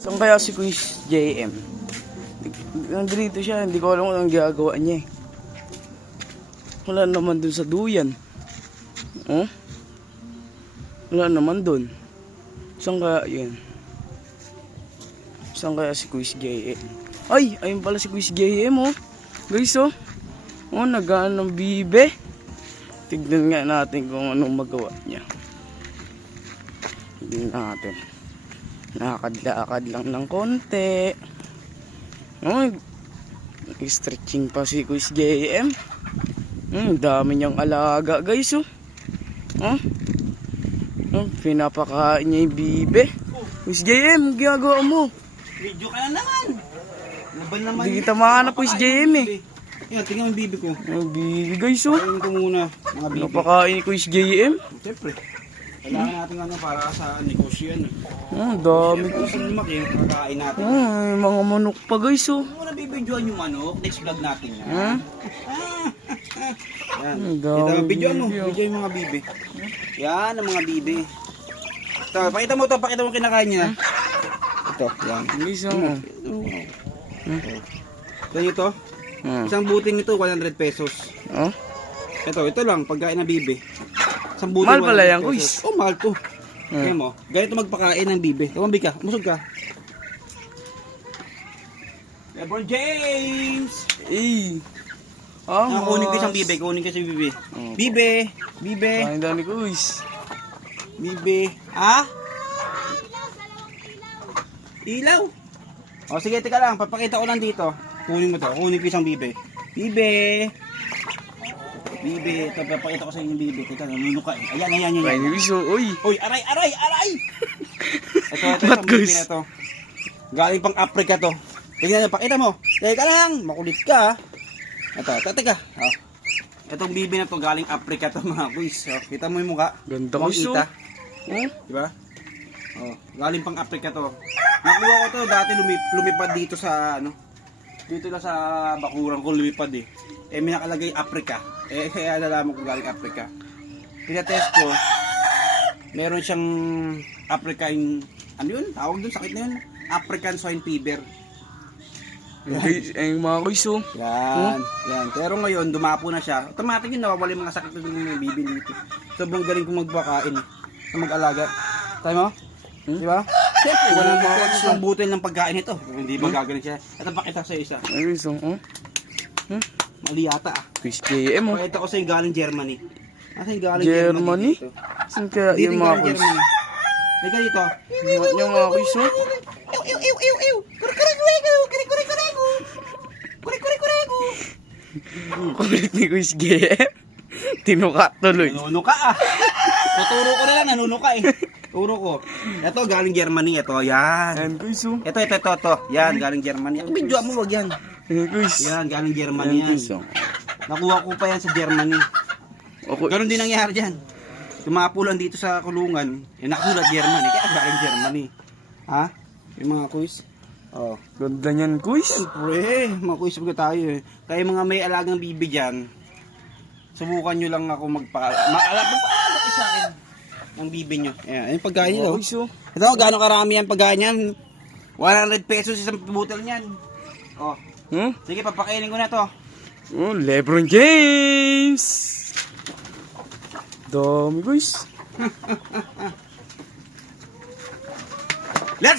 Saan kaya si Quiz JM? Nandito siya, hindi ko alam kung anong ginagawa niya eh. Wala naman dun sa duyan. Oh? Wala naman dun. Saan kaya yun? Saan kaya si Quiz JM? Ay! Ayun pala si Quiz JM oh. Guys oh. Oh, nagaan ng bibe. Tignan nga natin kung anong magawa niya. Tignan natin. Nakakad-lakad lang ng konti. Oh, stretching pa si Quiz JM. Dami niyang alaga guys oh. Oh, pinapakain niya yung bibe. Quiz JM, ginagawa mo? Video ka na naman. Laban naman. Hindi kita mahanap Quiz JM eh. Yan, tingnan mo yung bibi ko. Ang bibe guys oh. Kainin ko muna mga bibi. Napakain ni Quiz JM. Siyempre. Kailangan natin ano para sa negosyo yan. Dami Kung saan lumaki, kakain natin. Ay, mga manok pa guys oh. Kung muna bibidyoan yung manok, next vlog natin yan. Ha? Yan. dami Ito, videoan mo. bibi, oh. Video yung mga bibi. Yan, ang mga bibi. Ito, pakita mo ito. Pakita mo kinakain niya. Ito, yan. Guys oh. Ito ito. Isang buting ito, 100 pesos. Oh? Ito lang, pagkain ng bibi. Isang buting Mahal pala 100 yan, pesos. guys. Oh, mahal to. Kaya mo, ganito magpakain ng bibi. Tumambi ka, musog ka. LeBron James! Eh. Kunin ko isang bibi, kunin ko isang bibi. Oh. Bibi! Bibi! Kain daw ni Quiz. Bibi! Ha? Ilaw! O sige, teka lang, papakita ko lang dito. Kunin mo to, kunin ko isang bibi. Bibi! Bibi, ito papakita ko sa inyo yung bibi. Teka, nanunuka eh. Ayan. Kain ni Quiz oh. Uy. Uy, aray! Ito What, isang bibi guys? na to. Galing pang Africa to. Tingnan nyo, pakita mo. Teka lang, makulit ka. Teka. Oh. Itong bibi na to, galing Africa to mga quiz. Oh, kita mo yung mukha. Ganda Mukhang Quiz oh. ita. Diba? Oh, galing pang Africa to. Nakuha ko to, dati lumipad dito sa, dito lang sa bakuran ko lumipad eh. May nakalagay Africa. Kaya nalaman ko galing Africa. Pinatest ko, meron siyang African, ano yun? Tawag dun, sakit na yun. African swine fever. Guys, ay mga Quiz oh. Yan. Pero ngayon, dumapo na siya. Automatic yun, nawawala yung mga sakit na yung bibi dito. Sobrang galing kong magbakain eh. Mag-alaga. Tayo mo? Di ba? Siyempre, walang mga isang butil ng pagkain ito. Hindi magagaling siya. Ito pakita sa isa. Ay Quiz oh. Mali yata ah. Quiz JM oh. Pakita ko sa yung galing Germany. Nasa yung galing Germany? dito. Saan kaya Dito yung yung mga galing Quiz? Germany. Teka dito. Yung mga Quiz oh. Kulit ni Quiz JM. Tinuka tuloy. Nanunuka ah. Tuturo ko na lang, nanunuka eh. Turo ko. Ito galing Germany, ito. Yan. Yan Quiz oh. Ito. Yan, galing Germany. Ito, video mo, wag yan. Yan Quiz. Yan, galing Germany Yan yan. Quiz oh. Nakuha ko pa yan sa Germany. Okay. Ganon din nangyari dyan. Tumapo lang dito sa kulungan. Nakasulat Germany, kaya galing Germany. Ha? Yung mga quiz. Oh. Ganda niyan Quiz. Siyempre, mga quiz ko tayo eh. Kaya mga may alagang bibi dyan, subukan nyo lang ako magpaalala sa akin ng bibi nyo. Ayan, yung pagkain nyo. Quiz oh. Ito, gano'ng karami ang pagkain yan? 100 pesos isang butel niyan. Oh. Sige, papakainin ko na to. Oh, LeBron James. Dami guys. Let's